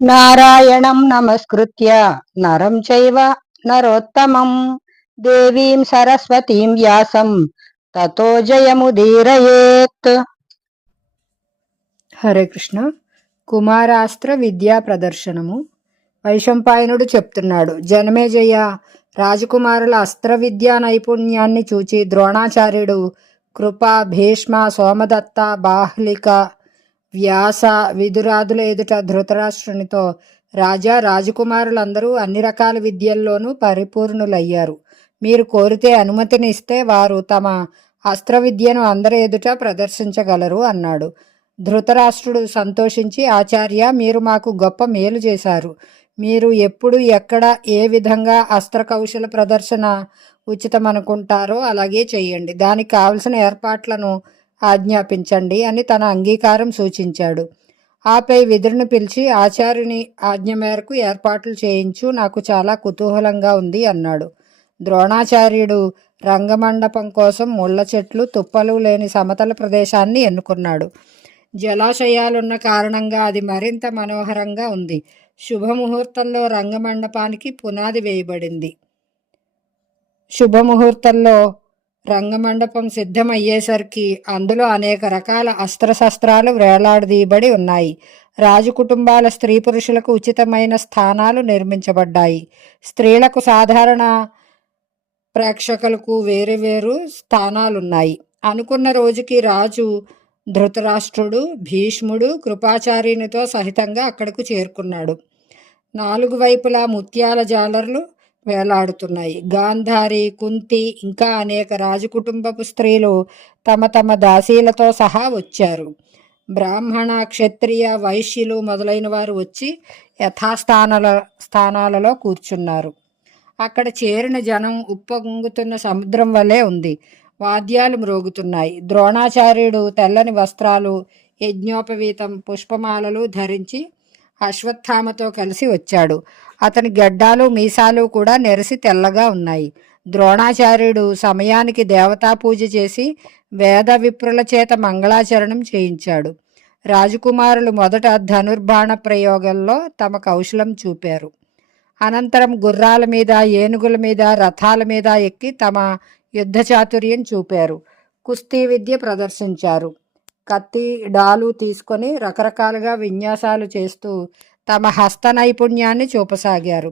నారాయణం నమస్కృత్య నరం చైవ నరోత్తమం దేవీం సరస్వతీం వ్యాసం తతో జయముదీరయేత్. హరే కృష్ణ. కుమారాస్త్ర విద్యా ప్రదర్శనము. వైశంపాయనుడు చెప్తున్నాడు, జనమేజయ, రాజకుమారుల అస్త్ర విద్యా నైపుణ్యాన్ని చూచి ద్రోణాచార్యుడు కృప, భీష్మ, సోమదత్త, బాహ్లిక, వ్యాస, విదురాదుల ఎదుట ధృతరాష్ట్రునితో, రాజా, రాజకుమారులందరూ అన్ని రకాల విద్యల్లోనూ పరిపూర్ణులయ్యారు. మీరు కోరితే అనుమతిని ఇస్తే వారు తమ అస్త్ర విద్యను అందరి ఎదుట ప్రదర్శించగలరు అన్నాడు. ధృతరాష్ట్రుడు సంతోషించి, ఆచార్య, మీరు మాకు గొప్ప మేలు చేశారు. మీరు ఎప్పుడు, ఎక్కడ, ఏ విధంగా అస్త్ర కౌశల ప్రదర్శన ఉచితమనుకుంటారో అలాగే చెయ్యండి. దానికి కావలసిన ఏర్పాట్లను ఆజ్ఞాపించండి అని తన అంగీకారం సూచించాడు. ఆపై విదురుని పిలిచి, ఆచార్యుని ఆజ్ఞ మేరకు ఏర్పాట్లు చేయించు, నాకు చాలా కుతూహలంగా ఉంది అన్నాడు. ద్రోణాచార్యుడు రంగమండపం కోసం ముళ్ళ చెట్లు, తుప్పలు లేని సమతల ప్రదేశాన్ని ఎన్నుకున్నాడు. జలాశయాలున్న కారణంగా అది మరింత మనోహరంగా ఉంది. శుభముహూర్తంలో రంగమండపానికి పునాది వేయబడింది. శుభముహూర్తంలో రంగమండపం సిద్ధమయ్యేసరికి అందులో అనేక రకాల అస్త్రశస్త్రాలు వేలాడదీయబడి ఉన్నాయి. రాజు కుటుంబాల స్త్రీ పురుషులకు ఉచితమైన స్థానాలు నిర్మించబడ్డాయి. స్త్రీలకు, సాధారణ ప్రేక్షకులకు వేరు వేరు స్థానాలున్నాయి. అనుకున్న రోజుకి రాజు ధృతరాష్ట్రుడు, భీష్ముడు, కృపాచార్యునితో సహితంగా అక్కడకు చేరుకున్నాడు. 4 వైపులా ముత్యాల జాలర్లు వేలాడుతున్నాయి. గాంధారి, కుంతి, ఇంకా అనేక రాజకుటుంబపు స్త్రీలు తమ తమ దాసీలతో సహా వచ్చారు. బ్రాహ్మణ, క్షత్రియ, వైశ్యులు మొదలైన వారు వచ్చి స్థానాలలో కూర్చున్నారు. అక్కడ చేరిన జనం ఉప్పొంగుతున్న సముద్రం వలె ఉంది. వాద్యాలు మ్రోగుతున్నాయి. ద్రోణాచార్యుడు తెల్లని వస్త్రాలు, యజ్ఞోపవీతం, పుష్పమాలలు ధరించి అశ్వత్థామతో కలిసి వచ్చాడు. అతని గడ్డాలు, మీసాలు కూడా నెరిసి తెల్లగా ఉన్నాయి. ద్రోణాచార్యుడు సమయానికి దేవతా పూజ చేసి వేద విప్రుల చేత మంగళాచరణం చేయించాడు. రాజకుమారులు మొదట ధనుర్బాణ ప్రయోగంలో తమ కౌశలం చూపారు. అనంతరం గుర్రాల మీద, ఏనుగుల మీద, రథాల మీద ఎక్కి తమ యుద్ధ చాతుర్యం చూపారు. కుస్తీ విద్య ప్రదర్శించారు. కత్తి, డాలు తీసుకొని రకరకాలుగా విన్యాసాలు చేస్తూ తమ హస్త నైపుణ్యాన్ని చూపసాగారు.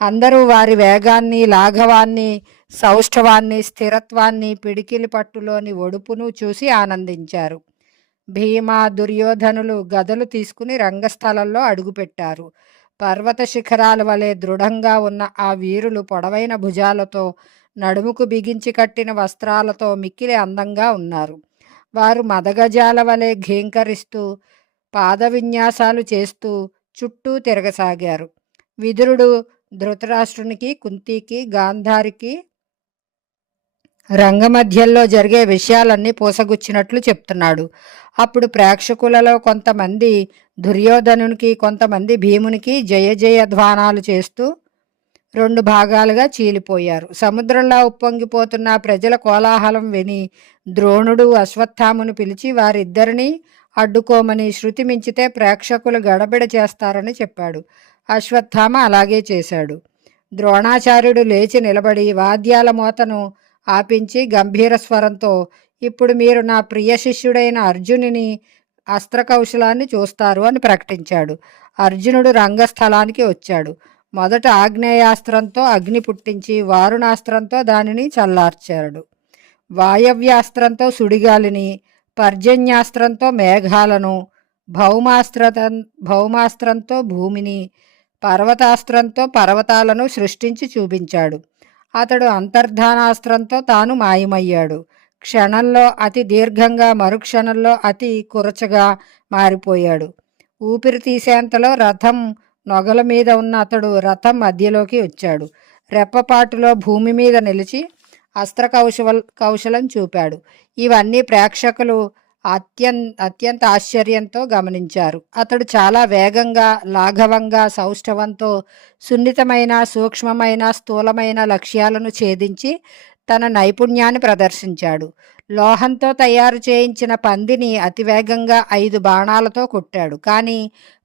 అందరూ వారి వేగాన్ని, లాఘవాన్ని, సౌష్ఠవాన్ని, స్థిరత్వాన్ని, పిడికిలి పట్టులోని ఒడుపును చూసి ఆనందించారు. భీమ, దుర్యోధనులు గదలు తీసుకుని రంగస్థలంలో అడుగుపెట్టారు. పర్వత శిఖరాల వలె దృఢంగా ఉన్న ఆ వీరులు పొడవైన భుజాలతో, నడుముకు బిగించి కట్టిన వస్త్రాలతో మిక్కిలి అందంగా ఉన్నారు. వారు మదగజాల వలె ఘేంకరిస్తూ, పాద విన్యాసాలు చేస్తూ చుట్టూ తిరగసాగారు. విదురుడు ధృతరాష్ట్రునికి, కుంతికి, గాంధారికి రంగమధ్యంలో జరిగే విషయాలన్నీ పూసగుచ్చినట్లు చెప్తున్నాడు. అప్పుడు ప్రేక్షకులలో కొంతమంది దుర్యోధనునికి, కొంతమంది భీమునికి జయ జయ ధ్వానాలు చేస్తూ 2 భాగాలుగా చీలిపోయారు. సముద్రంలో ఉప్పొంగిపోతున్న ప్రజల కోలాహలం విని ద్రోణుడు అశ్వత్థామును పిలిచి వారిద్దరినీ అడ్డుకోమని, శృతి మించితే ప్రేక్షకులు గడబిడ చేస్తారని చెప్పాడు. అశ్వత్థామ అలాగే చేశాడు. ద్రోణాచార్యుడు లేచి నిలబడి వాద్యాల మోతను ఆపించి గంభీర స్వరంతో, ఇప్పుడు మీరు నా ప్రియ శిష్యుడైన అర్జునుని అస్త్రకౌశలాన్ని చూస్తారు అని ప్రకటించాడు. అర్జునుడు రంగస్థలానికి వచ్చాడు. మొదట ఆగ్నేయాస్త్రంతో అగ్ని పుట్టించి, వారుణాస్త్రంతో దానిని చల్లార్చాడు. వాయవ్యాస్త్రంతో సుడిగాలిని, పర్జన్యాస్త్రంతో మేఘాలను, భౌమాస్త్రంతో భూమిని, పర్వతాస్త్రంతో పర్వతాలను సృష్టించి చూపించాడు. అతడు అంతర్ధానాస్త్రంతో తాను మాయమయ్యాడు. క్షణంలో అతి దీర్ఘంగా, మరుక్షణంలో అతి కురచగా మారిపోయాడు. ఊపిరి తీసేంతలో రథం నొగల మీద ఉన్న అతడు రథం మధ్యలోకి వచ్చాడు. రెప్పపాటులో భూమి మీద నిలిచి అస్త్ర కౌశలం చూపాడు. ఇవన్నీ ప్రేక్షకులు అత్యంత ఆశ్చర్యంతో గమనించారు. అతడు చాలా వేగంగా, లాఘవంగా, సౌష్ఠవంతో సున్నితమైన, సూక్ష్మమైన, స్థూలమైన లక్ష్యాలను ఛేదించి తన నైపుణ్యాన్ని ప్రదర్శించాడు. లోహంతో తయారు చేయించిన పందిని అతివేగంగా 5 బాణాలతో కొట్టాడు. కానీ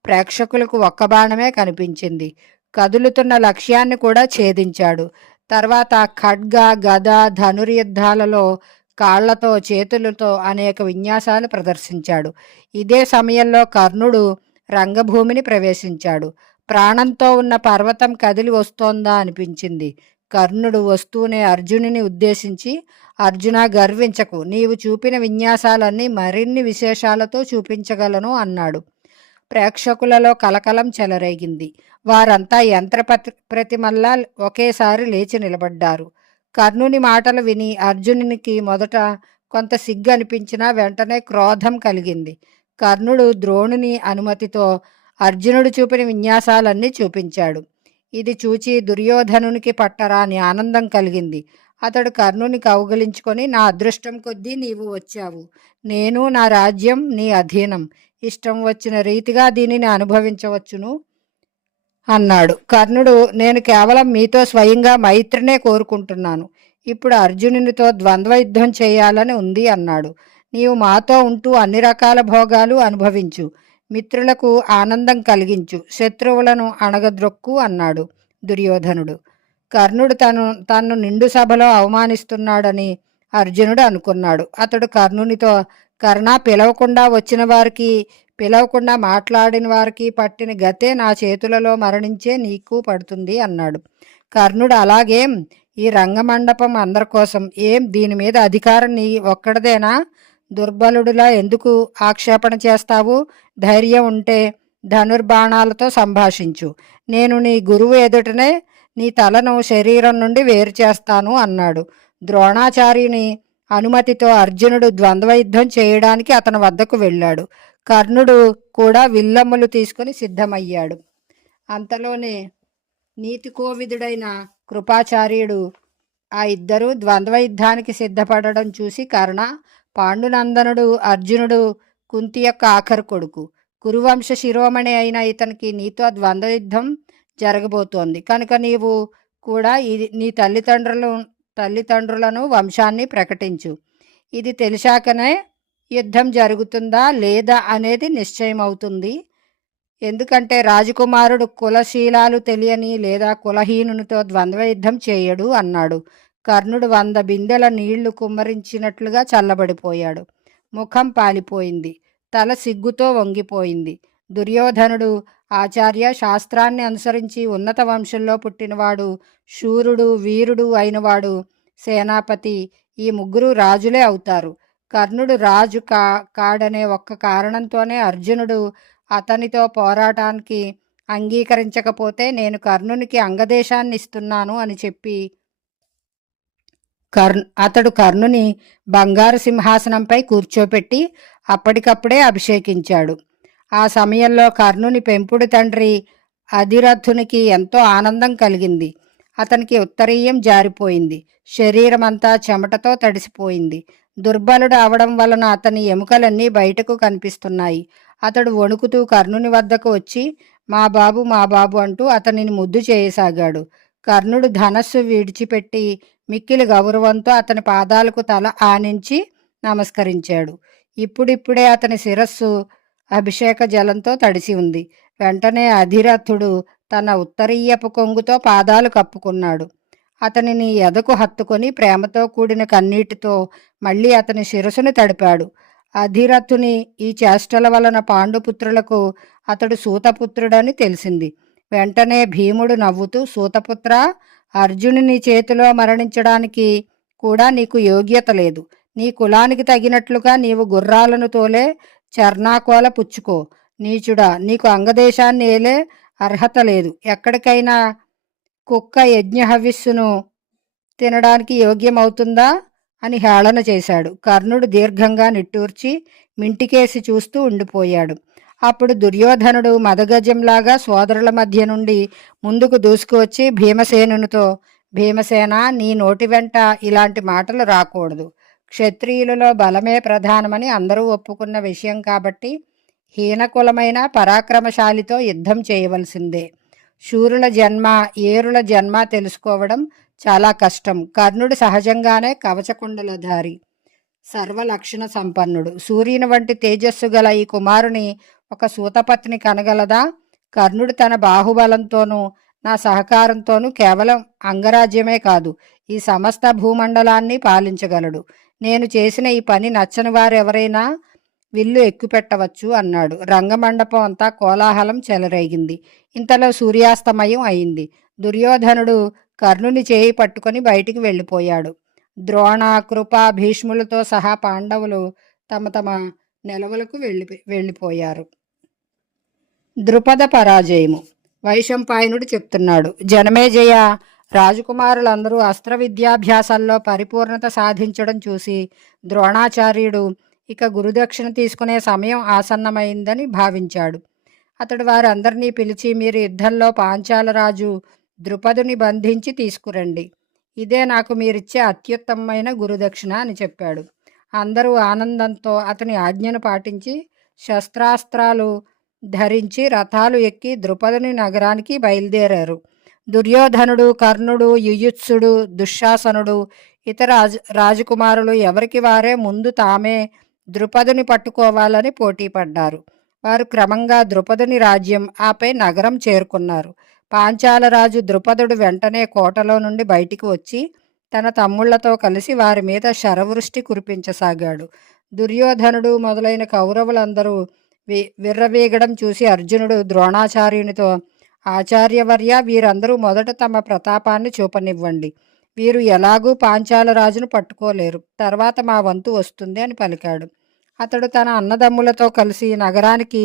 ప్రేక్షకులకు ఒక్క బాణమే కనిపించింది. కదులుతున్న లక్ష్యాన్ని కూడా ఛేదించాడు. తర్వాత ఖడ్గ, గద, ధనుర్యుద్ధాలలో కాళ్లతో, చేతులతో అనేక విన్యాసాలు ప్రదర్శించాడు. ఇదే సమయంలో కర్ణుడు రంగభూమిని ప్రవేశించాడు. ప్రాణంతో ఉన్న పర్వతం కదిలి వస్తోందా అనిపించింది. కర్ణుడు వస్తూనే అర్జునుని ఉద్దేశించి, అర్జున, గర్వించకు, నీవు చూపిన విన్యాసాలన్నీ మరిన్ని విశేషాలతో చూపించగలను అన్నాడు. ప్రేక్షకులలో కలకలం చెలరేగింది. వారంతా యంత్ర ప్రతిమల్లా ఒకేసారి లేచి నిలబడ్డారు. కర్ణుని మాటలు విని అర్జునునికి మొదట కొంత సిగ్గు అనిపించినా వెంటనే క్రోధం కలిగింది. కర్ణుడు ద్రోణుని అనుమతితో అర్జునుడు చూపిన విన్యాసాలన్నీ చూపించాడు. ఇది చూచి దుర్యోధనునికి పట్టరాని ఆనందం కలిగింది. అతడు కర్ణుని కౌగిలించుకొని, నా అదృష్టం కొద్దీ నీవు వచ్చావు. నేను, నా రాజ్యం నీ అధీనం. ఇష్టం వచ్చిన రీతిగా దీనిని అనుభవించవచ్చును అన్నాడు. కర్ణుడు, నేను కేవలం మీతో స్వయంగా మైత్రినే కోరుకుంటున్నాను. ఇప్పుడు అర్జునునితో ద్వంద్వ యుద్ధం చేయాలని ఉంది అన్నాడు. నీవు మాతో ఉంటూ అన్ని రకాల భోగాలు అనుభవించు, మిత్రులకు ఆనందం కలిగించు, శత్రువులను అణగద్రొక్కు అన్నాడు దుర్యోధనుడు. కర్ణుడు తన్ను నిండు సభలో అవమానిస్తున్నాడని అర్జునుడు అనుకున్నాడు. అతడు కర్ణునితో, కర్ణ, పిలవకుండా వచ్చిన వారికి, పిలవకుండా మాట్లాడిన వారికి పట్టిన గతే నా చేతులలో మరణించే నీకు పడుతుంది అన్నాడు. కర్ణుడు, అలాగేం, ఈ రంగమండపం అందరి కోసం, ఏం దీని మీద అధికారం నీ ఒక్కడదేనా? దుర్బలుడిలా ఎందుకు ఆక్షేపణ చేస్తావు? ధైర్యం ఉంటే ధనుర్బాణాలతో సంభాషించు. నేను నీ గురువు ఎదుటనే నీ తలను శరీరం నుండి వేరు చేస్తాను అన్నాడు. ద్రోణాచార్యుని అనుమతితో అర్జునుడు ద్వంద్వయుద్ధం చేయడానికి అతని వద్దకు వెళ్ళాడు. కర్ణుడు కూడా విల్లమ్ములు తీసుకుని సిద్ధమయ్యాడు. అంతలోనే నీతికోవిదుడైన కృపాచార్యుడు ఆ ఇద్దరు ద్వంద్వయుద్ధానికి సిద్ధపడడం చూసి, కర్ణ, పాండునందనుడు అర్జునుడు కుంతి యొక్క ఆఖరి కొడుకు, కురువంశ శిరోమణి అయిన ఇతనికి నీతో ద్వంద్వయుద్ధం జరగబోతోంది కనుక నీవు కూడా నీ తల్లిదండ్రులను వంశాన్ని ప్రకటించు. ఇది తెలిసాకనే యుద్ధం జరుగుతుందా లేదా అనేది నిశ్చయమవుతుంది. ఎందుకంటే రాజకుమారుడు కులశీలాలు తెలియని లేదా కులహీనునితో ద్వంద్వయుద్ధం చేయడు అన్నాడు. కర్ణుడు 100 బిందెల నీళ్లు కుమ్మరించినట్లుగా చల్లబడిపోయాడు. ముఖం పాలిపోయింది. తల సిగ్గుతో వంగిపోయింది. దుర్యోధనుడు, ఆచార్య, శాస్త్రాన్ని అనుసరించి ఉన్నత వంశంలో పుట్టినవాడు, శూరుడు, వీరుడు అయినవాడు, సేనాపతి, ఈ ముగ్గురు రాజులే అవుతారు. కర్ణుడు రాజు కాడనే ఒక్క కారణంతోనే అర్జునుడు అతనితో పోరాటానికి అంగీకరించకపోతే నేను కర్ణునికి అంగదేశాన్ని ఇస్తున్నాను అని చెప్పి అతడు కర్ణుని బంగారు సింహాసనంపై కూర్చోపెట్టి అప్పటికప్పుడే అభిషేకించాడు. ఆ సమయంలో కర్ణుని పెంపుడు తండ్రి అధిరథునికి ఎంతో ఆనందం కలిగింది. అతనికి ఉత్తరీయం జారిపోయింది. శరీరమంతా చెమటతో తడిసిపోయింది. దుర్బలుడు అవడం వలన అతని ఎముకలన్నీ బయటకు కనిపిస్తున్నాయి. అతడు వణుకుతూ కర్ణుని వద్దకు వచ్చి, మా బాబు, మా బాబు అంటూ అతనిని ముద్దు చేయసాగాడు. కర్ణుడు ధనస్సు విడిచిపెట్టి మిక్కిలి గౌరవంతో అతని పాదాలకు తల ఆనించి నమస్కరించాడు. ఇప్పుడిప్పుడే అతని శిరస్సు అభిషేక జలంతో తడిసి ఉంది. వెంటనే అధిరథుడు తన ఉత్తరీయపు కొంగుతో పాదాలు కప్పుకున్నాడు. అతనిని ఎదకు హత్తుకొని ప్రేమతో కూడిన కన్నీటితో మళ్ళీ అతని శిరస్సును తడిపాడు. అధిరథుని ఈ చేష్టల వలన పాండుపుత్రులకు అతడు సూతపుత్రుడని తెలిసింది. వెంటనే భీముడు నవ్వుతూ, సూతపుత్ర, అర్జునుని చేతిలో మరణించడానికి కూడా నీకు యోగ్యత లేదు. నీ కులానికి తగినట్లుగా నీవు గుర్రాలను తోలే చర్నాకోల పుచ్చుకో. నీచుడా, నీకు అంగదేశాన్ని ఏలే అర్హత లేదు. ఎక్కడికైనా కుక్క యజ్ఞహవిస్సును తినడానికి యోగ్యమవుతుందా అని హేళన చేశాడు. కర్ణుడు దీర్ఘంగా నిట్టూర్చి మింటికేసి చూస్తూ ఉండిపోయాడు. అప్పుడు దుర్యోధనుడు మదగజంలాగా సోదరుల మధ్య నుండి ముందుకు దూసుకువచ్చి భీమసేనునితో, భీమసేన, నీ నోటి వెంట ఇలాంటి మాటలు రాకూడదు. క్షత్రియులలో బలమే ప్రధానమని అందరూ ఒప్పుకున్న విషయం కాబట్టి హీనకులమైన పరాక్రమశాలితో యుద్ధం చేయవలసిందే. శూరుల జన్మ, ఏరుల జన్మ తెలుసుకోవడం చాలా కష్టం. కర్ణుడు సహజంగానే కవచకుండలధారి, సర్వలక్షణ సంపన్నుడు. సూర్యుని వంటి తేజస్సు గల ఈ కుమారుని ఒక సూతపత్ని కనగలదా? కర్ణుడు తన బాహుబలంతోనూ నా సహకారంతోనూ కేవలం అంగరాజ్యమే కాదు, ఈ సమస్త భూమండలాన్ని పాలించగలడు. నేను చేసిన ఈ పని నచ్చని వారెవరైనా విల్లు ఎక్కుపెట్టవచ్చు అన్నాడు. రంగమండపం అంతా కోలాహలం చెలరేగింది. ఇంతలో సూర్యాస్తమయం అయింది. దుర్యోధనుడు కర్ణుని చేయి పట్టుకొని బయటికి వెళ్ళిపోయాడు. ద్రోణ, కృప, భీష్ములతో సహా పాండవులు తమ తమ నెలవులకు వెళ్ళిపోయారు. ద్రుపద పరాజయము. వైశంపాయనుడు చెప్తున్నాడు, జనమేజయ, రాజకుమారులందరూ అస్త్ర విద్యాభ్యాసాల్లో పరిపూర్ణత సాధించడం చూసి ద్రోణాచార్యుడు ఇక గురుదక్షిణ తీసుకునే సమయం ఆసన్నమైందని భావించాడు. అతడు వారందరినీ పిలిచి, మీరు యుద్ధంలో పాంచాలరాజు ద్రుపదుని బంధించి తీసుకురండి. ఇదే నాకు మీరిచ్చే అత్యుత్తమమైన గురుదక్షిణ అని చెప్పాడు. అందరూ ఆనందంతో అతని ఆజ్ఞను పాటించి శస్త్రాస్త్రాలు ధరించి రథాలు ఎక్కి ద్రుపదుని నగరానికి బయలుదేరారు. దుర్యోధనుడు, కర్ణుడు, యుయుత్సుడు, దుశ్శాసనుడు, ఇతర రాజకుమారులు ఎవరికి వారే ముందు తామే ద్రుపదుని పట్టుకోవాలని పోటీ పడ్డారు. వారు క్రమంగా ద్రుపదుని రాజ్యం, ఆపై నగరం చేరుకున్నారు. పాంచాలరాజు ద్రుపదుడు వెంటనే కోటలో నుండి బయటికి వచ్చి తన తమ్ముళ్లతో కలిసి వారి మీద శరవృష్టి కురిపించసాగాడు. దుర్యోధనుడు మొదలైన కౌరవులందరూ విర్రవీగడం చూసి అర్జునుడు ద్రోణాచార్యునితో, ఆచార్యవర్య, వీరందరూ మొదట తమ ప్రతాపాన్ని చూపనివ్వండి. వీరు ఎలాగూ పాంచాలరాజును పట్టుకోలేరు, తర్వాత మా వంతు వస్తుంది అని పలికాడు. అతడు తన అన్నదమ్ములతో కలిసి నగరానికి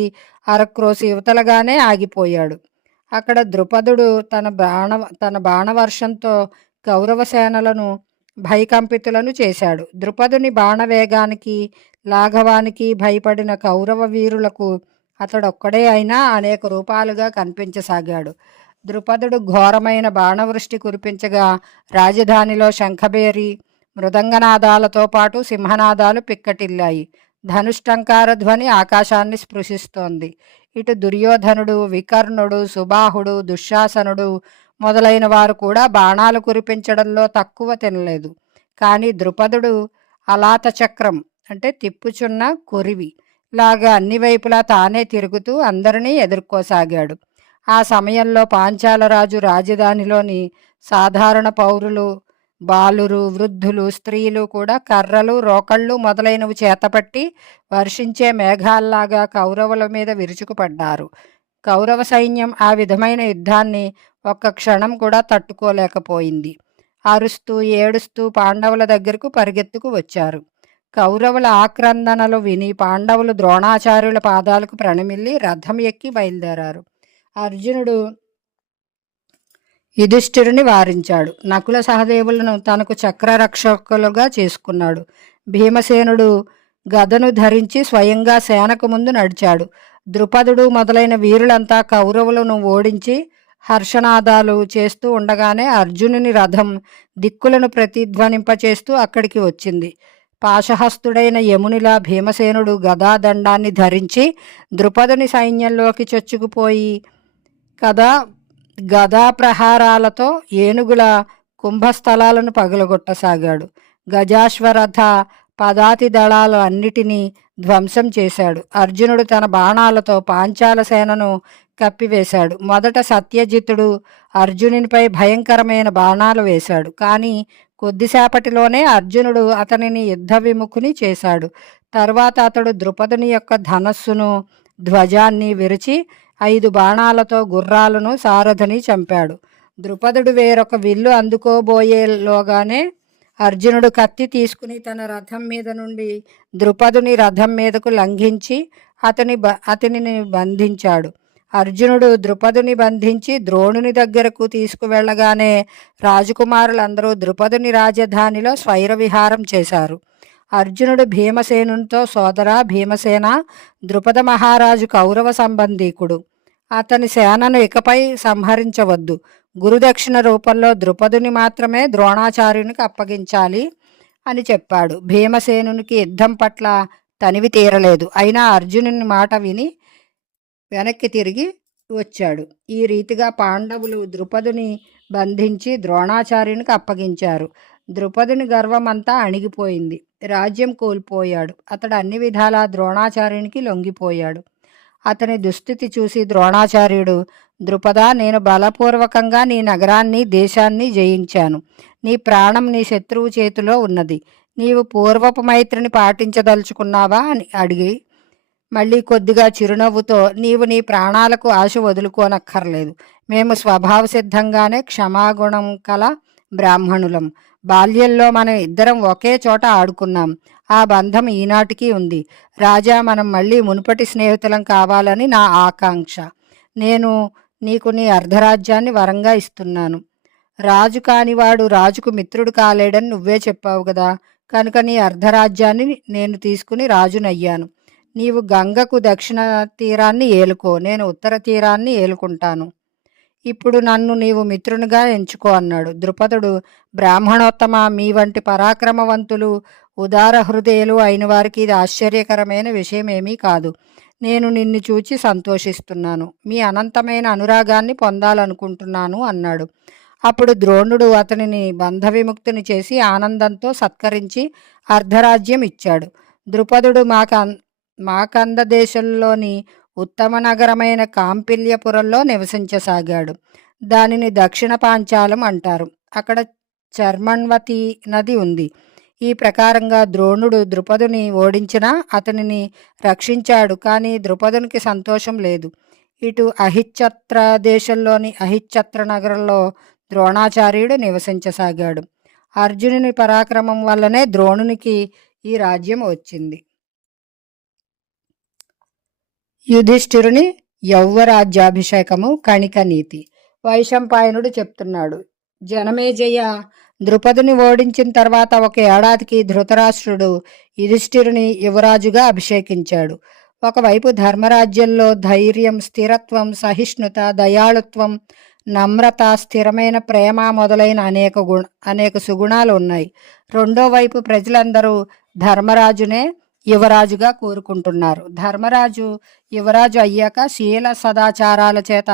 అరక్రోసి యువతలగానే ఆగిపోయాడు. అక్కడ ద్రుపదుడు తన బాణవర్షంతో కౌరవ సేనలను భయకంపితులను చేశాడు. ద్రుపదుని బాణవేగానికి, లాఘవానికి భయపడిన కౌరవ వీరులకు అతడొక్కడే అయినా అనేక రూపాలుగా కనిపించసాగాడు. ద్రుపదుడు ఘోరమైన బాణవృష్టి కురిపించగా రాజధానిలో శంఖబేరి మృదంగనాదాలతో పాటు సింహనాదాలు పిక్కటిల్లాయి. ధనుష్టంకార ధ్వని ఆకాశాన్ని స్పృశిస్తోంది. ఇటు దుర్యోధనుడు, వికర్ణుడు, సుబాహుడు, దుశ్శాసనుడు మొదలైన వారు కూడా బాణాలు కురిపించడంలో తక్కువ తినలేదు. కానీ ద్రుపదుడు అలాత చక్రం అంటే తిప్పుచున్న కొరివి లాగా అన్ని వైపులా తానే తిరుగుతూ అందరినీ ఎదుర్కోసాగాడు. ఆ సమయంలో పాంచాలరాజు రాజధానిలోని సాధారణ పౌరులు, బాలురు, వృద్ధులు, స్త్రీలు కూడా కర్రలు, రోకళ్ళు మొదలైనవి చేతపట్టి వర్షించే మేఘాల్లాగా కౌరవుల మీద విరుచుకుపడ్డారు. కౌరవ సైన్యం ఆ విధమైన యుద్ధాన్ని ఒక్క క్షణం కూడా తట్టుకోలేకపోయింది. అరుస్తూ ఏడుస్తూ పాండవుల దగ్గరకు పరిగెత్తుకు వచ్చారు. కౌరవుల ఆక్రందనలు విని పాండవులు ద్రోణాచార్యుల పాదాలకు ప్రణమిల్లి రథం ఎక్కి బయలుదేరారు. అర్జునుడు యుధిష్ఠిరుని వారించాడు. నకుల సహదేవులను తనకు చక్రరక్షకులుగా చేసుకున్నాడు. భీమసేనుడు గదను ధరించి స్వయంగా సేనకు ముందు నడిచాడు. ద్రుపదుడు మొదలైన వీరులంతా కౌరవులను ఓడించి హర్షనాదాలు చేస్తూ ఉండగానే అర్జునుని రథం దిక్కులను ప్రతిధ్వనింపచేస్తూ అక్కడికి వచ్చింది. పాశహస్తుడైన యమునిలా భీమసేనుడు గదాదండాన్ని ధరించి ద్రుపదుని సైన్యంలోకి చొచ్చుకుపోయి గదా ప్రహారాలతో ఏనుగుల కుంభస్థలాలను పగలగొట్టసాగాడు. గజాశ్వరథ పదాతి దళాలు అన్నిటినీ ధ్వంసం చేశాడు. అర్జునుడు తన బాణాలతో పాంచాల సేనను కప్పివేశాడు. మొదట సత్యజిత్తుడు అర్జునునిపై భయంకరమైన బాణాలు వేశాడు. కానీ కొద్దిసేపటిలోనే అర్జునుడు అతనిని యుద్ధ విముఖుని చేశాడు. తర్వాత అతడు ద్రుపదుని యొక్క ధనస్సును, ధ్వజాన్ని విరిచి 5 బాణాలతో గుర్రాలను, సారథిని చంపాడు. ద్రుపదుడు వేరొక విల్లు అందుకోబోయేలోగానే అర్జునుడు కత్తి తీసుకుని తన రథం మీద నుండి ద్రుపదుని రథం మీదకు లంఘించి అతనిని బంధించాడు. అర్జునుడు ద్రుపదుని బంధించి ద్రోణుని దగ్గరకు తీసుకువెళ్లగానే రాజకుమారులందరూ ద్రుపదుని రాజధానిలో స్వైర విహారం చేశారు. అర్జునుడు భీమసేనునితో, సోదరా భీమసేన, ద్రుపద మహారాజు కౌరవ సంబంధీకుడు. అతని సేనను ఇకపై సంహరించవద్దు. గురుదక్షిణ రూపంలో ద్రుపదుని మాత్రమే ద్రోణాచార్యునికి అప్పగించాలి అని చెప్పాడు. భీమసేనునికి యుద్ధం పట్ల తనివి తీరలేదు. అయినా అర్జునుని మాట విని వెనక్కి తిరిగి వచ్చాడు. ఈ రీతిగా పాండవులు ద్రుపదుని బంధించి ద్రోణాచార్యునికి అప్పగించారు. ద్రుపదుని గర్వమంతా అణిగిపోయింది. రాజ్యం కోల్పోయాడు. అతడు అన్ని విధాలా ద్రోణాచార్యునికి లొంగిపోయాడు. అతని దుస్థితి చూసి ద్రోణాచార్యుడు, ద్రుపదా, నేను బలపూర్వకంగా నీ నగరాన్ని, దేశాన్ని జయించాను. నీ ప్రాణం నీ శత్రువు చేతిలో ఉన్నది. నీవు పూర్వపు మైత్రిని పాటించదలుచుకున్నావా అని అడిగి మళ్ళీ కొద్దిగా చిరునవ్వుతో, నీవు నీ ప్రాణాలకు ఆశ వదులుకోనక్కర్లేదు. మేము స్వభావ సిద్ధంగానే క్షమాగుణం కల బ్రాహ్మణులం. బాల్యంలో మనం ఇద్దరం ఒకే చోట ఆడుకున్నాం. ఆ బంధం ఈనాటికి ఉంది. రాజా, మనం మళ్ళీ మునుపటి స్నేహితులం కావాలని నా ఆకాంక్ష. నేను నీకు నీ అర్ధరాజ్యాన్ని వరంగా ఇస్తున్నాను. రాజు కానివాడు రాజుకు మిత్రుడు కాలేడని నువ్వే చెప్పావు కదా. కనుక నీ అర్ధరాజ్యాన్ని నేను తీసుకుని రాజునయ్యాను. నీవు గంగకు దక్షిణ తీరాన్ని ఏలుకో, నేను ఉత్తర తీరాన్ని ఏలుకుంటాను. ఇప్పుడు నన్ను నీవు మిత్రునిగా ఎంచుకో అన్నాడు. ద్రుపదుడు, బ్రాహ్మణోత్తమ, మీ వంటి పరాక్రమవంతులు, ఉదార హృదయులు అయిన వారికి ఇది ఆశ్చర్యకరమైన విషయమేమీ కాదు. నేను నిన్ను చూచి సంతోషిస్తున్నాను. మీ అనంతమైన అనురాగాన్ని పొందాలనుకుంటున్నాను అన్నాడు. అప్పుడు ద్రోణుడు అతనిని బంధవిముక్తిని చేసి ఆనందంతో సత్కరించి అర్ధరాజ్యం ఇచ్చాడు. ద్రుపదుడు మాకంద దేశంలోని ఉత్తమ నగరమైన కాంపిల్యపురంలో నివసించసాగాడు. దానిని దక్షిణ పాంచాలం అంటారు. అక్కడ చర్మణ్వతి నది ఉంది. ఈ ప్రకారంగా ద్రోణుడు ద్రుపదుని ఓడించినా అతనిని రక్షించాడు. కానీ ద్రుపదునికి సంతోషం లేదు. ఇటు అహిచ్చత్ర దేశంలోని అహిచ్చత్ర నగరంలో ద్రోణాచార్యుడు నివసించసాగాడు. అర్జునుని పరాక్రమం వల్లనే ద్రోణునికి ఈ రాజ్యం వచ్చింది. యుధిష్ఠిరుని యౌవరాజ్యాభిషేకము కణిక నీతి. వైశంపాయనుడు చెప్తున్నాడు, జనమేజయ, ద్రుపదుని ఓడించిన తర్వాత 1 ఏడాదికి ధృతరాష్ట్రుడు యుధిష్ఠిరుని యువరాజుగా అభిషేకించాడు. ఒకవైపు ధర్మరాజ్యంలో ధైర్యం, స్థిరత్వం, సహిష్ణుత, దయాళుత్వం, నమ్రత, స్థిరమైన ప్రేమ మొదలైన అనేక సుగుణాలు ఉన్నాయి. రెండో వైపు ప్రజలందరూ ధర్మరాజునే యువరాజుగా కోరుకుంటున్నారు. ధర్మరాజు యువరాజు అయ్యాక శీల సదాచారాల చేత,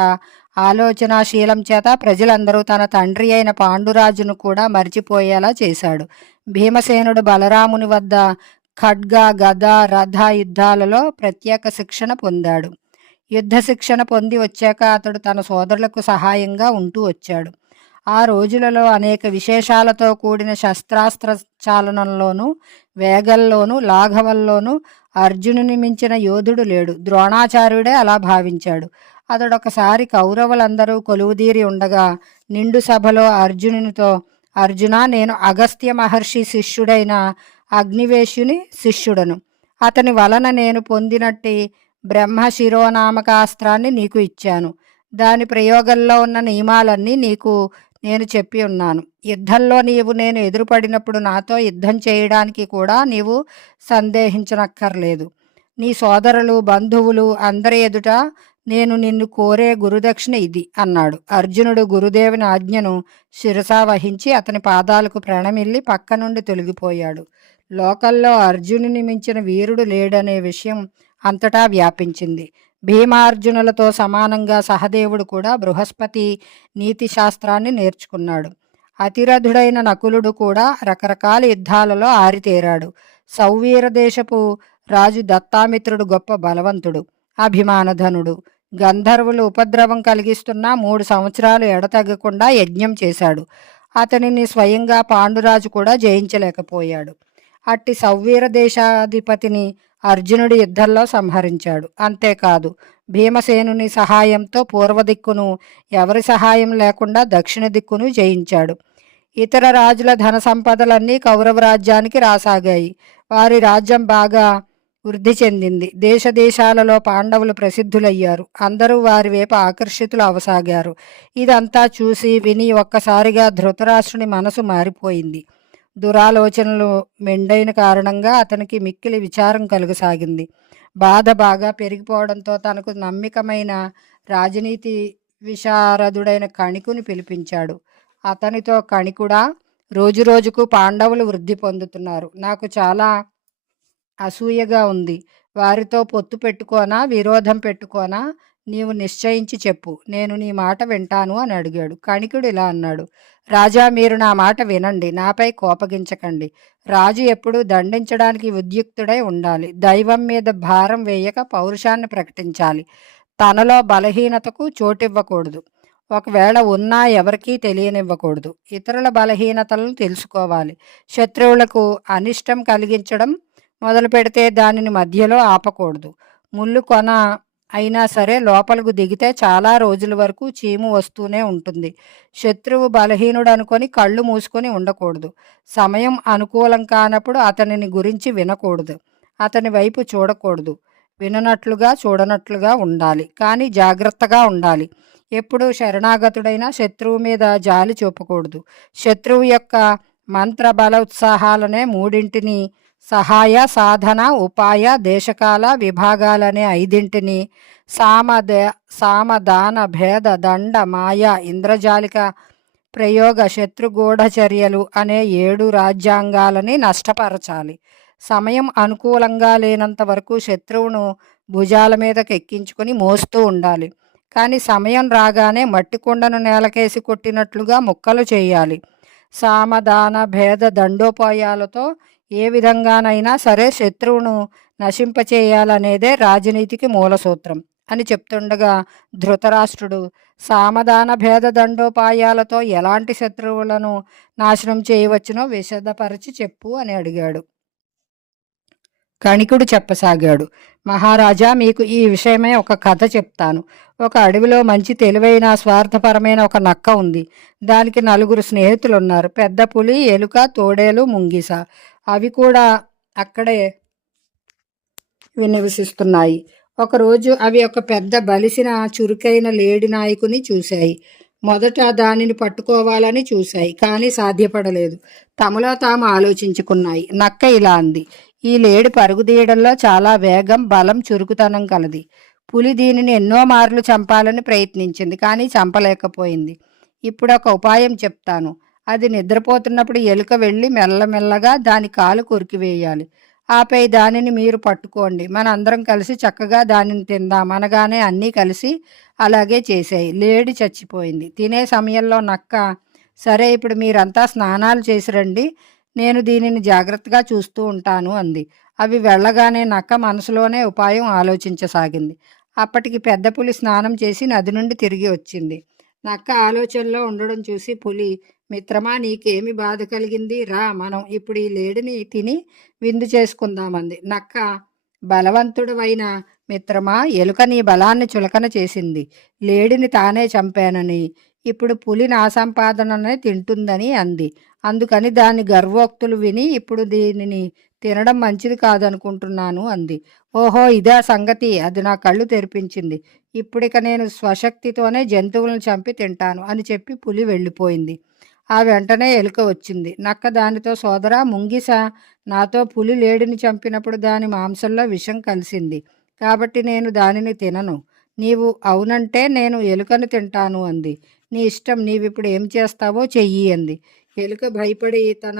ఆలోచనాశీలం చేత ప్రజలందరూ తన తండ్రి అయిన పాండురాజును కూడా మరిచిపోయేలా చేశాడు. భీమసేనుడు బలరాముని వద్ద ఖడ్గ, గద, రథ యుద్ధాలలో ప్రత్యేక శిక్షణ పొందాడు. యుద్ధ శిక్షణ పొంది వచ్చాక అతడు తన సోదరులకు సహాయంగా ఉంటూ వచ్చాడు. ఆ రోజులలో అనేక విశేషాలతో కూడిన శస్త్రాస్త్ర చాలనంలోనూ, వేగంలోనూ, లాఘవంలోనూ అర్జునుని మించిన యోధుడు లేడు. ద్రోణాచార్యుడే అలా భావించాడు. అతడొకసారి కౌరవులందరూ కొలువుదీరి ఉండగా నిండు సభలో అర్జునునితో, అర్జున, నేను అగస్త్య మహర్షి శిష్యుడైన అగ్నివేశుని శిష్యుడను. అతని వలన నేను పొందినట్టి బ్రహ్మ శిరోనామకాస్త్రాన్ని నీకు ఇచ్చాను. దాని ప్రయోగంలో ఉన్న నియమాలన్నీ నీకు నేను చెప్పి ఉన్నాను. యుద్ధంలో నేను ఎదురుపడినప్పుడు నాతో యుద్ధం చేయడానికి కూడా నీవు సందేహించనక్కర్లేదు. నీ సోదరులు, బంధువులు అందరి ఎదుట నేను నిన్ను కోరే గురుదక్షిణ ఇది అన్నాడు. అర్జునుడు గురుదేవుని ఆజ్ఞను శిరసా వహించి అతని పాదాలకు ప్రణమిల్లి పక్క నుండి తొలగిపోయాడు. లోకల్లో అర్జునుని మించిన వీరుడు లేడనే విషయం అంతటా వ్యాపించింది. భీమార్జునులతో సమానంగా సహదేవుడు కూడా బృహస్పతి నీతి శాస్త్రాన్ని నేర్చుకున్నాడు. అతిరథుడైన నకులుడు కూడా రకరకాల యుద్ధాలలో ఆరితేరాడు. సౌవీర దేశపు రాజు దత్తామిత్రుడు గొప్ప బలవంతుడు, అభిమానధనుడు. గంధర్వులు ఉపద్రవం కలిగిస్తున్నా 3 సంవత్సరాలు ఎడతెగకుండా యజ్ఞం చేశాడు. అతనిని స్వయంగా పాండురాజు కూడా జయించలేకపోయాడు. అట్టి సౌవీర దేశాధిపతిని అర్జునుడి యుద్ధంలో సంహరించాడు. అంతేకాదు, భీమసేనుని సహాయంతో పూర్వదిక్కును, ఎవరి సహాయం లేకుండా దక్షిణ దిక్కును జయించాడు. ఇతర రాజుల ధన సంపదలన్నీ కౌరవ రాజ్యానికి రాసాగాయి. వారి రాజ్యం బాగా వృద్ధి చెందింది. దేశాలలో పాండవులు ప్రసిద్ధులయ్యారు. అందరూ వారి వైపు ఆకర్షితులు అవసాగారు. ఇదంతా చూసి విని ఒక్కసారిగా ధృతరాష్ట్రుని మనసు మారిపోయింది. దురాలోచనలు మెండైన కారణంగా అతనికి మిక్కిలి విచారం కలుగసాగింది. బాధ బాగా పెరిగిపోవడంతో తనకు నమ్మికమైన రాజనీతి విశారదుడైన కణికుని పిలిపించాడు. అతనితో, కణికుడా, రోజురోజుకు పాండవులు వృద్ధి పొందుతున్నారు. నాకు చాలా అసూయగా ఉంది. వారితో పొత్తు పెట్టుకోనా, విరోధం పెట్టుకోనా? నీవు నిశ్చయించి చెప్పు, నేను నీ మాట వింటాను అని అడిగాడు. కణికుడు ఇలా అన్నాడు, రాజా, మీరు నా మాట వినండి, నాపై కోపగించకండి. రాజు ఎప్పుడూ దండించడానికి ఉద్యుక్తుడై ఉండాలి. దైవం మీద భారం వేయక పౌరుషాన్ని ప్రకటించాలి. తనలో బలహీనతకు చోటివ్వకూడదు. ఒకవేళ ఉన్నా ఎవరికీ తెలియనివ్వకూడదు. ఇతరుల బలహీనతలను తెలుసుకోవాలి. శత్రువులకు అనిష్టం కలిగించడం మొదలు పెడితే దానిని మధ్యలో ఆపకూడదు. ముళ్ళు కొన అయినా సరే లోపలకు దిగితే చాలా రోజుల వరకు చీము వస్తూనే ఉంటుంది. శత్రువు బలహీనుడు అనుకొని కళ్ళు మూసుకొని ఉండకూడదు. సమయం అనుకూలం కానప్పుడు అతనిని గురించి వినకూడదు. అతని వైపు చూడకూడదు. విననట్లుగా చూడనట్లుగా ఉండాలి, కానీ జాగ్రత్తగా ఉండాలి. ఎప్పుడూ శరణాగతుడైన శత్రువు మీద జాలి చూపకూడదు. శత్రువు యొక్క మంత్ర బల ఉత్సాహాలనే మూడింటిని, సహాయ, సాధన, ఉపాయ, దేశకాల విభాగాలనే ఐదింటిని, సామదాన, భేద, దండ, మాయ, ఇంద్రజాలిక ప్రయోగ, శత్రుగూఢచర్యలు అనే 7 రాజ్యాంగాలని నష్టపరచాలి. సమయం అనుకూలంగా లేనంత వరకు శత్రువును భుజాల మీదకి ఎక్కించుకొని మోస్తూ ఉండాలి. కానీ సమయం రాగానే మట్టి కుండను నేలకేసి కొట్టినట్లుగా ముక్కలు చేయాలి. సామదాన, భేద, దండోపాయాలతో ఏ విధంగానైనా సరే శత్రువును నశింపచేయాలనేదే రాజనీతికి మూలసూత్రం అని చెప్తుండగా ధృతరాష్ట్రుడు, సామదాన, భేద, దండోపాయాలతో ఎలాంటి శత్రువులను నాశనం చేయవచ్చునో విశదపరిచి చెప్పు అని అడిగాడు. కణికుడు చెప్పసాగాడు, మహారాజా, మీకు ఈ విషయమై ఒక కథ చెప్తాను. ఒక అడవిలో మంచి తెలివైన స్వార్థపరమైన ఒక నక్క ఉంది. దానికి 4 స్నేహితులున్నారు. పెద్ద పులి, ఎలుక, తోడేలు, ముంగిస. అవి కూడా అక్కడే నివసిస్తున్నాయి. ఒకరోజు అవి ఒక పెద్ద బలిసిన చురుకైన లేడి నాయకుని చూశాయి. మొదట దానిని పట్టుకోవాలని చూశాయి, కానీ సాధ్యపడలేదు. తమలో తాము ఆలోచించుకున్నాయి. నక్క ఇలా అంది, ఈ లేడి పరుగుదీయడంలో చాలా వేగం, బలం, చురుకుతనం కలది. పులి దీనిని ఎన్నో మార్లు చంపాలని ప్రయత్నించింది, కానీ చంపలేకపోయింది. ఇప్పుడు ఒక ఉపాయం చెప్తాను. అది నిద్రపోతున్నప్పుడు ఎలుక వెళ్ళి మెల్లమెల్లగా దాని కాలు కొరికివేయాలి. ఆపై దానిని మీరు పట్టుకోండి. మనందరం కలిసి చక్కగా దానిని తిందాం అనగానే అన్నీ కలిసి అలాగే చేశాయి. లేడి చచ్చిపోయింది. తినే సమయంలో నక్క, సరే, ఇప్పుడు మీరంతా స్నానాలు చేసి రండి, నేను దీనిని జాగ్రత్తగా చూస్తూ ఉంటాను అంది. అవి వెళ్ళగానే నక్క మనసులోనే ఉపాయం ఆలోచించసాగింది. అప్పటికి పెద్ద పులి స్నానం చేసి నది నుండి తిరిగి వచ్చింది. నక్క ఆలోచనలో ఉండడం చూసి పులి, మిత్రమా, నీకేమి బాధ కలిగింది? రా, మనం ఇప్పుడు ఈ లేడిని తిని విందు చేసుకుందామంది. నక్క, బలవంతుడవైన మిత్రమా, ఎలుక నీ బలాన్ని చులకన చేసింది. లేడిని తానే చంపానని, ఇప్పుడు పులి నా సంపాదననే తింటుందని అంది. అందుకని దాని గర్వోక్తులు విని ఇప్పుడు దీనిని తినడం మంచిది కాదనుకుంటున్నాను అంది. ఓహో, ఇదే సంగతి. అది నా కళ్ళు తెరిపించింది. ఇప్పుడిక నేను స్వశక్తితోనే జంతువులను చంపి తింటాను అని చెప్పి పులి వెళ్ళిపోయింది. ఆ వెంటనే ఎలుక వచ్చింది. నక్క దానితో, సోదరా ముంగిస, నాతో పులి లేడిని చంపినప్పుడు దాని మాంసంలో విషం కలిసింది. కాబట్టి నేను దానిని తినను. నీవు అవునంటే నేను ఎలుకను తింటాను అంది. నీ ఇష్టం, నీవిప్పుడు ఏం చేస్తావో చెయ్యి అంది. ఎలుక భయపడి తన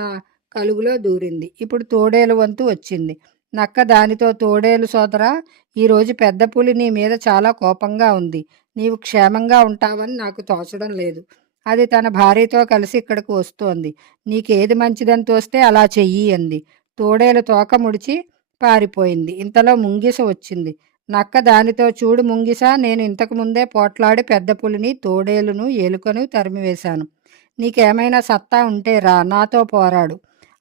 కలుగులో దూరింది. ఇప్పుడు తోడేలు వంతు వచ్చింది. నక్క దానితో, తోడేలు సోదరా, ఈరోజు పెద్ద పులి నీ మీద చాలా కోపంగా ఉంది. నీవు క్షేమంగా ఉంటావని నాకు తోచడం లేదు. అది తన భార్యతో కలిసి ఇక్కడికి వస్తోంది. నీకేది మంచిదని తోస్తే అలా చెయ్యి అంది. తోడేలు తోక ముడిచి పారిపోయింది. ఇంతలో ముంగిస వచ్చింది. నక్క దానితో, చూడు ముంగిస, నేను ఇంతకు ముందే పోట్లాడి పెద్ద పులిని, తోడేలును, ఎలుకను తరిమివేశాను. నీకేమైనా సత్తా ఉంటే రా, నాతో పోరాడు.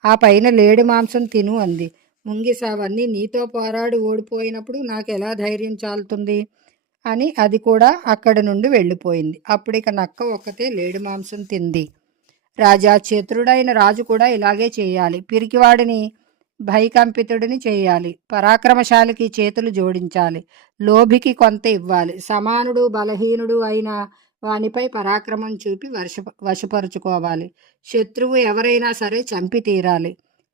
ఆ పైన లేడి మాంసం తిను అంది. ముంగిస, అవన్నీ నీతో పోరాడి ఓడిపోయినప్పుడు నాకు ఎలా ధైర్యం చాలుతుంది అని అది కూడా అక్కడి నుండి వెళ్ళిపోయింది. అప్పుడిక నక్క ఒక్కతే లేడి మాంసం తింది. రాజా, చతురుడైన రాజు కూడా ఇలాగే చేయాలి. పిరికివాడిని భయకంపితుడిని చేయాలి. పరాక్రమశాలికి చేతులు జోడించాలి. లోభికి కొంత ఇవ్వాలి. సమానుడు, బలహీనుడు అయిన వానిపై పరాక్రమం చూపి వశపరుచుకోవాలి. శత్రువు ఎవరైనా సరే చంపి తీరాలి.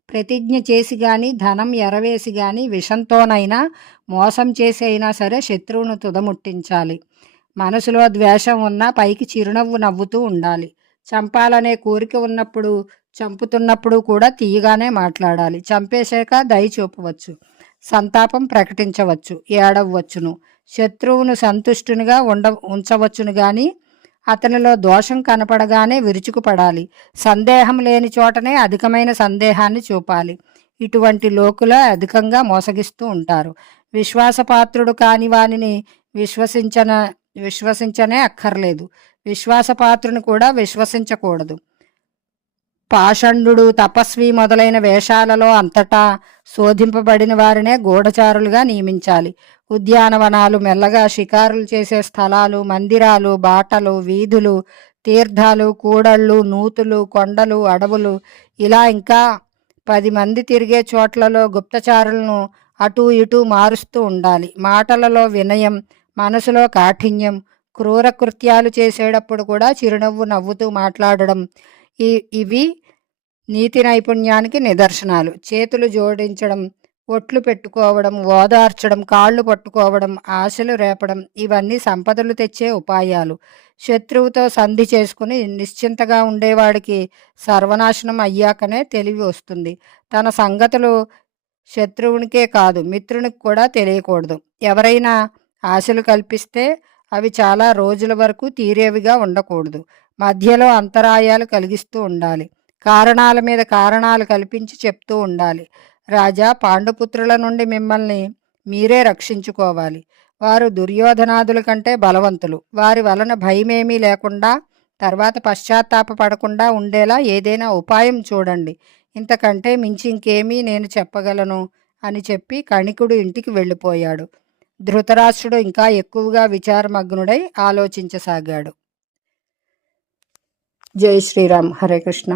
ప్రతిజ్ఞ చేసి గాని, ధనం ఎరవేసి గాని, విషంతోనైనా, మోసం చేసి అయినా సరే శత్రువును తుదముట్టించాలి. మనసులో ద్వేషం ఉన్నా పైకి చిరునవ్వు నవ్వుతూ ఉండాలి. చంపాలనే కోరిక ఉన్నప్పుడు, చంపుతున్నప్పుడు కూడా తీయగానే మాట్లాడాలి. చంపేశాక దయ చూపవచ్చు, సంతాపం ప్రకటించవచ్చు, ఏడవచ్చును. శత్రువును సంతుష్టునిగా ఉంచవచ్చును గాని అతనిలో దోషం కనపడగానే విరుచుకుపడాలి. సందేహం లేని చోటనే అధికమైన సందేహాన్ని చూపాలి. ఇటువంటి లోకుల అధికంగా మోసగిస్తూ ఉంటారు. విశ్వాసపాత్రుడు కాని వానిని విశ్వసించనే అక్కర్లేదు. విశ్వాసపాత్రుని కూడా విశ్వసించకూడదు. పాషండు, తపస్వి మొదలైన వేషాలలో అంతటా శోధింపబడిన వారినే గూఢచారులుగా నియమించాలి. ఉద్యానవనాలు, మెల్లగా షికారులు చేసే స్థలాలు, మందిరాలు, బాటలు, వీధులు, తీర్థాలు, కూడళ్ళు, నూతులు, కొండలు, అడవులు, ఇలా ఇంకా 10 మంది తిరిగే చోట్లలో గుప్తచారులను అటూ ఇటూ మారుస్తూ ఉండాలి. మాటలలో వినయం, మనసులో కాఠిన్యం, క్రూర కృత్యాలు చేసేటప్పుడు కూడా చిరునవ్వు నవ్వుతూ మాట్లాడడం, ఇవి నీతి నైపుణ్యానికి నిదర్శనాలు. చేతులు జోడించడం, ఒట్లు పెట్టుకోవడం, ఓదార్చడం, కాళ్ళు పట్టుకోవడం, ఆశలు రేపడం, ఇవన్నీ సంపదలు తెచ్చే ఉపాయాలు. శత్రువుతో సంధి చేసుకుని నిశ్చింతగా ఉండేవాడికి సర్వనాశనం అయ్యాకనే తెలివి వస్తుంది. తన సంగతులు శత్రువునికే కాదు, మిత్రునికి కూడా తెలియకూడదు. ఎవరైనా ఆశలు కల్పిస్తే అవి చాలా రోజుల వరకు తీరేవిగా ఉండకూడదు. మధ్యలో అంతరాయాలు కలిగిస్తూ ఉండాలి. కారణాల మీద కారణాలు కల్పించి చెప్తూ ఉండాలి. రాజా, పాండుపుత్రుల నుండి మిమ్మల్ని మీరే రక్షించుకోవాలి. వారు దుర్యోధనాదుల కంటే బలవంతులు. వారి వలన భయమేమీ లేకుండా తర్వాత పశ్చాత్తాపపడకుండా ఉండేలా ఏదైనా ఉపాయం చూడండి. ఇంతకంటే మించి ఇంకేమీ నేను చెప్పగలను అని చెప్పి కణికుడు ఇంటికి వెళ్ళిపోయాడు. ధృతరాష్ట్రుడు ఇంకా ఎక్కువగా విచారమగ్నుడై ఆలోచించసాగాడు. జై శ్రీరామ్. హరే కృష్ణ.